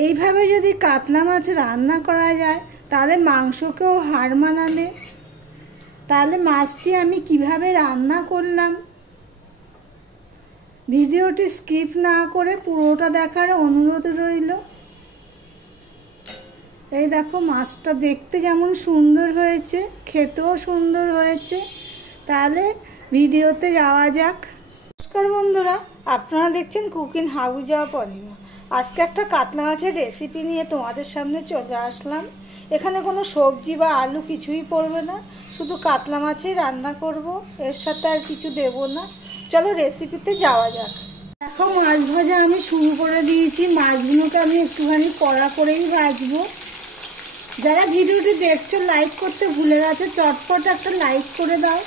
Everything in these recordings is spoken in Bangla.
এইভাবে যদি কাতলা মাছ রান্না করা যায় তাহলে মাংসকেও হার মানাবে। তাহলে মাছটি আমি কিভাবে রান্না করলাম, ভিডিওটি স্কিপ না করে পুরোটা দেখার অনুরোধ রইল। এই দেখো মাছটা দেখতে যেমন সুন্দর হয়েছে, খেতেও সুন্দর হয়েছে। তাহলে ভিডিওতে যাওয়া যাক। নমস্কার বন্ধুরা, আপনারা দেখছেন কুকিং হাউস অফ অনিমা। আজকে একটা কাতলা মাছের রেসিপি নিয়ে তোমাদের সামনে চলে আসলাম। এখানে কোনো সবজি বা আলু কিছুই পড়বে না, শুধু কাতলা মাছই রান্না করব, এর সাথে আর কিছু দেব না। চলো রেসিপিতে যাওয়া যাক। দেখো মাছ ভাজা আমি শুরু করে দিয়েছি। মাছগুলোকে আমি একটুখানি কড়া করেই ভাজবো। যারা ভিডিওটি দেখছো লাইক করতে ভুলে গেছো, চটপট একটা লাইক করে দাও।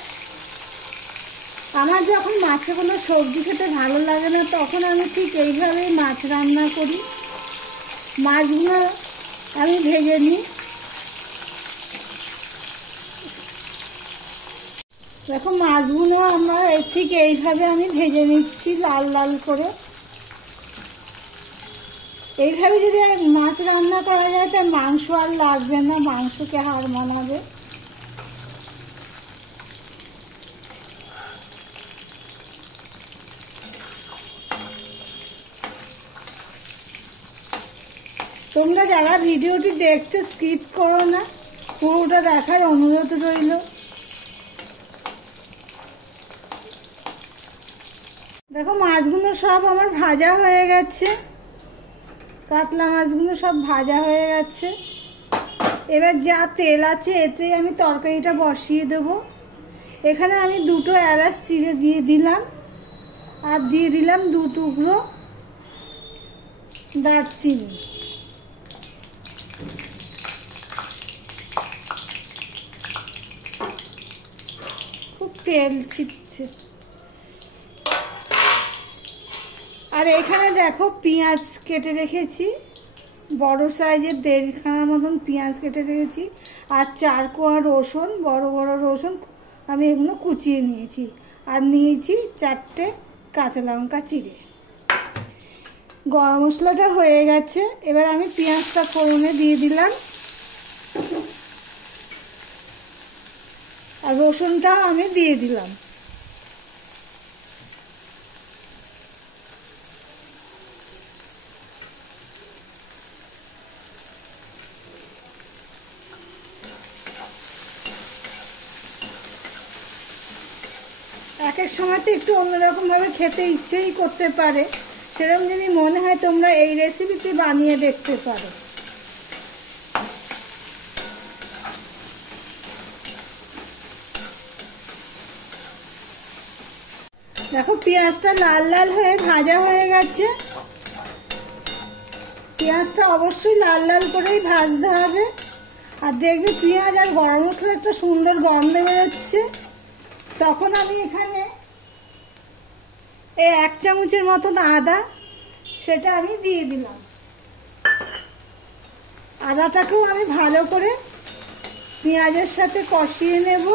আমার যখন মাছে কোনো সবজি খেতে ভালো লাগে না তখন আমি ঠিক এইভাবেই মাছ রান্না করি। মাছগুলো আমি ভেজে নিই। দেখো মাছগুলো আমরা ঠিক এইভাবে আমি ভেজে নিচ্ছি লাল লাল করে। এইভাবে যদি মাছ রান্না করা যায় তার মাংস আর লাগবে না, মাংসকে হার মানাবে। তোমরা যারা ভিডিওটি দেখছো স্কিপ করো না, পুরোটা দেখার অনুরোধ রইল। দেখো মাছগুলো সব আমার ভাজা হয়ে গেছে, কাতলা মাছগুলো সব ভাজা হয়ে গেছে। এবার যা তেল আছে এতেই আমি তরকারিটা বসিয়ে দেবো। এখানে আমি দুটো এলাচ চিড়ে দিয়ে দিলাম, আর দিয়ে দিলাম 2 টুকরো দারচিনি। খুব তেল ছিটছে। আর এখানে দেখো পেঁয়াজ কেটে রেখেছি, বড় সাইজের 1.5 খানার মতন পেঁয়াজ কেটে রেখেছি। আর 4 কোয়া রসুন, বড় বড় রসুন আমি এগুলো কুচিয়ে নিয়েছি। আর নিয়েছি 4টে কাঁচা লঙ্কা চিড়ে। গরম মশলাটা হয়ে গেছে, এবার আমি পেঁয়াজটা ফোড়নে দিয়ে দিলাম। আর রসুনটাও আমি দিয়ে দিলাম। এক এক সময় তো একটু অন্যরকমভাবে খেতে ইচ্ছেই করতে পারে, সেরকম যদি মনে হয় তোমরা এই রেসিপিটি বানিয়ে দেখতে পারো। দেখো পেঁয়াজটা লাল লাল হয়ে ভাজা হয়ে গেছে। পেঁয়াজটা অবশ্যই লাল লাল করেই ভাজতে হবে। আর দেখবে পেঁয়াজ আর গরম মশলা একটা সুন্দর গন্ধ বেরোচ্ছে, তখন আমি এখানে এই 1 চামচের মতন আদা, সেটা আমি দিয়ে দিলাম। আদাটাকেও আমি ভালো করে পেঁয়াজের সাথে কষিয়ে নেব।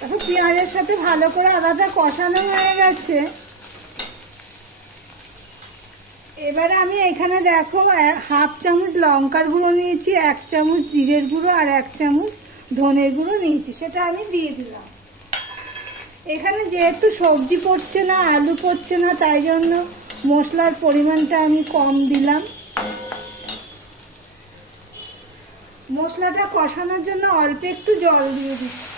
দেখো পেঁয়াজের সাথে ভালো করে আদাটা কষানো হয়ে গেছে। এবারে আমি এখানে দেখো 1/2 চামচ লঙ্কার গুঁড়ো নিয়েছি, 1 চামচ জিরের গুঁড়ো আর 1 চামচ ধনের গুঁড়ো নিয়েছি, সেটা আমি দিয়ে দিলাম। এখানে যেহেতু সবজি পড়ছে না, আলু পড়ছে না, তাই জন্য মশলার পরিমাণটা আমি কম দিলাম। মশলাটা কষানোর জন্য অল্প একটু জল দিয়ে দিচ্ছি।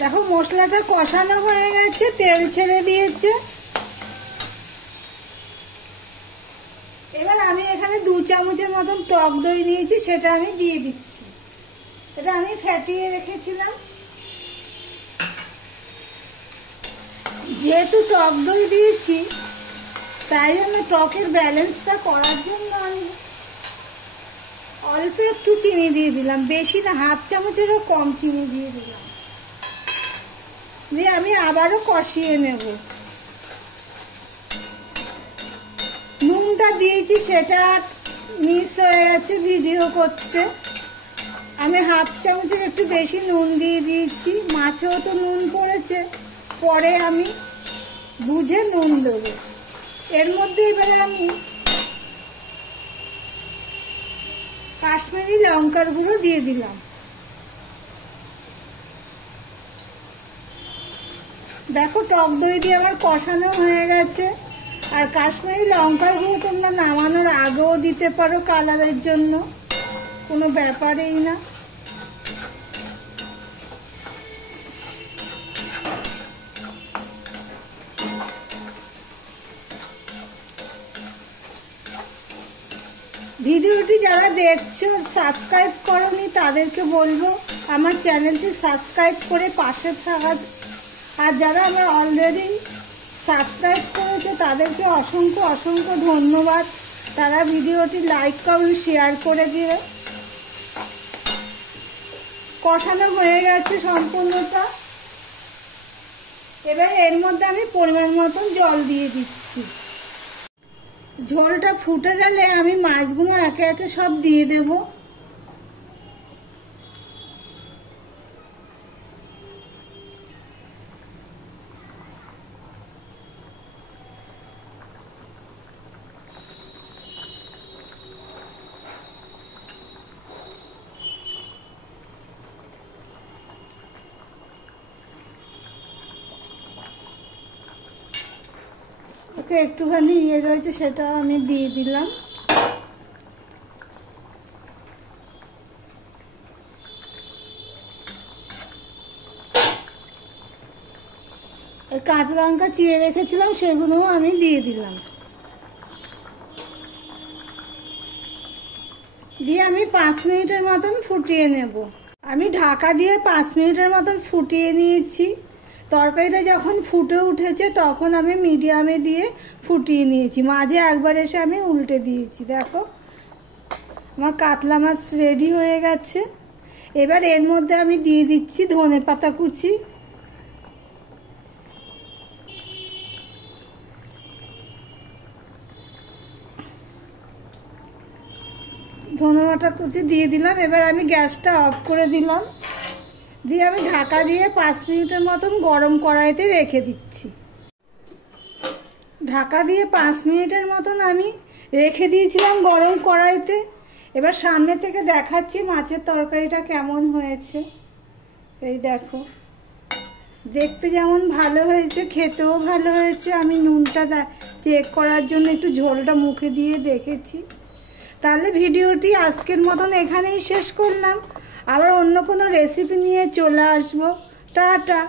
দেখো মশলাটা কষানো হয়ে গেছে, তেল ছেড়ে দিয়েছে। এবার আমি এখানে 2 চামচের মতন টক দই নিয়েছি, সেটা আমি দিয়ে দিচ্ছি। এটা আমি ফেটিয়ে রেখেছিলাম। যেহেতু টক দই দিয়েছি তাই জন্য টকের ব্যালেন্সটা করার জন্য আমি অল্প একটু চিনি দিয়ে দিলাম, বেশি না, 1/2 চামচেরও কম চিনি দিয়ে দিলাম। দিয়ে আমি আবারও কষিয়ে নেব। নুনটা দিয়েছি সেটা মিস হয়ে গেছে ভিডিও করতে। আমি হাফ চামচের একটু বেশি নুন দিয়ে দিয়েছি। মাছেও তো নুন পড়েছে, পরে আমি বুঝে নুন দেবো। এর মধ্যে এবারে আমি কাশ্মীরি লঙ্কার গুঁড়ো দিয়ে দিলাম। দেখো টক দই দিয়ে আমার কষানো হয়ে গেছে। আর কাশ্মীরি লঙ্কার গুঁড়ো তোমরা নামানোর আগেও দিতে পারো, কালারের জন্য, কোনো ব্যাপারেই না। ভিডিওটি যারা দেখছো সাবস্ক্রাইব করোনি তাদেরকে বলবো আমার চ্যানেলটি সাবস্ক্রাইব করে পাশে থাকার। আর যারা আমার অলরেডি সাবস্ক্রাইব করেছে তাদেরকে অসংখ্য অসংখ্য ধন্যবাদ। তারা ভিডিওটি লাইক কমেন্ট শেয়ার করে দিও। কষানো হয়ে গেছে সম্পূর্ণটা। এবার এর মধ্যে আমি পরিমাণ মতন জল দিয়ে দিচ্ছি। ঝোলটা ফুটে গেলে আমি মাছগুলো একে একে সব দিয়ে দেব। ওকে একটুখানি রয়েছে সেটা আমি দিয়ে দিলাম। কাঁচা লঙ্কা চিড়ে রেখেছিলাম সেগুলোও আমি দিয়ে দিলাম। দিয়ে আমি 5 মিনিটের মতন ফুটিয়ে নেব। আমি ঢাকা দিয়ে 5 মিনিটের মতন ফুটিয়ে নিয়েছি। তরকারিটা যখন ফুটে উঠেছে তখন আমি মিডিয়ামে দিয়ে ফুটিয়ে নিয়েছি। মাঝে একবার এসে আমি উল্টে দিয়েছি। দেখো আমার কাতলা মাছ রেডি হয়ে গেছে। এবার এর মধ্যে আমি দিয়ে দিচ্ছি ধনেপাতা কুচি। ধনেপাতা কুচি দিয়ে দিলাম। এবার আমি গ্যাসটা অফ করে দিলাম। দিয়ে আমি ঢাকা দিয়ে 5 মিনিটের মতন গরম কড়াইতে রেখে দিচ্ছি। ঢাকা দিয়ে 5 মিনিটের মতন আমি রেখে দিয়েছিলাম গরম কড়াইতে। এবার সামনে থেকে দেখাচ্ছি মাছের তরকারিটা কেমন হয়েছে। এই দেখো, দেখতে যেমন ভালো হয়েছে খেতেও ভালো হয়েছে। আমি নুনটা চেক করার জন্য একটু ঝোলটা মুখে দিয়ে দেখেছি। তাহলে ভিডিওটি আজকের মতন এখানেই শেষ করলাম। আবার অন্য কোনো রেসিপি নিয়ে চলে আসবো। টাটা।